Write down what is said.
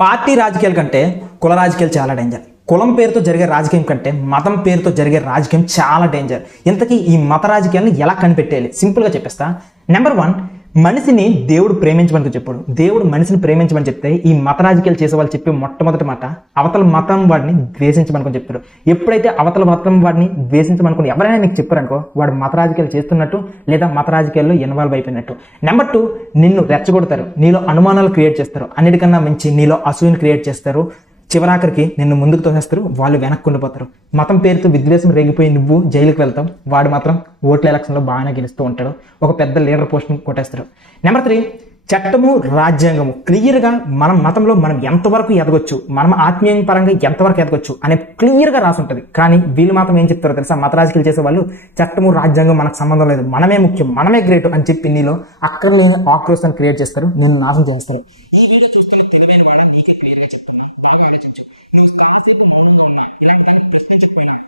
Party రాజకీయాల కంటే కుల రాజకీయాలు చాలా డేంజర్. కులం పేరుతో జరిగే రాజకీయం కంటే మతం పేరుతో జరిగే రాజకీయం చాలా డేంజర్. ఇంతకీ ఈ మత రాజకీయాలను ఎలా కనిపెట్టేయాలి? సింపుల్గా చెప్పేస్తా. నెంబర్ 1, మనిషిని దేవుడు ప్రేమించమని చెప్పాడు. దేవుడు మనిషిని ప్రేమించమని చెప్తే ఈ మత రాజకీయాలు చేసే వాళ్ళు చెప్పే మొట్టమొదటి మాట అవతల మతం వాడిని ద్వేషించమనుకుని చెప్తారు. ఎప్పుడైతే అవతల మతం వాడిని ద్వేషించమనుకుని ఎవరైనా మీకు చెప్పారనుకో, వాడు మత రాజకీయాలు చేస్తున్నట్టు లేదా మత రాజకీయాల్లో ఇన్వాల్వ్ అయిపోయినట్టు. నెంబర్ 2, నిన్ను రెచ్చగొడతారు, నీలో అనుమానాలు క్రియేట్ చేస్తారు, అన్నిటికన్నా మించి నీలో అసూయను క్రియేట్ చేస్తారు. చివరాఖరికి నిన్ను ముందుకు తోసేస్తారు, వాళ్ళు వెనక్కి ఉండిపోతారు. మతం పేరుతో విద్వేషం రేగిపోయి నువ్వు జైలుకి వెళ్తావు, వాడు మాత్రం ఓట్ల ఎలక్షన్లో బాగానే గెలుస్తూ ఉంటాడు, ఒక పెద్ద లీడర్ పోస్ట్ని కొట్టేస్తారు. నెంబర్ 3, చట్టము రాజ్యాంగము క్లియర్గా మన మతంలో మనం ఎంతవరకు ఎదగొచ్చు, మనం ఆత్మీయ పరంగా ఎంతవరకు ఎదగొచ్చు అనే క్లియర్గా రాసి ఉంటుంది. కానీ వీళ్ళు మాత్రం ఏం చెప్తారో తెలుసా? మత రాజకీయాలు చేసే వాళ్ళు చట్టము రాజ్యాంగం మనకు సంబంధం లేదు, మనమే ముఖ్యం, మనమే గ్రేట్ అని చెప్పి నీలో అక్కర్లేని ఆక్రోశాన్ని క్రియేట్ చేస్తారు, నిన్ను నాశనం చేస్తారు. ప్రశ్నించకపోయినా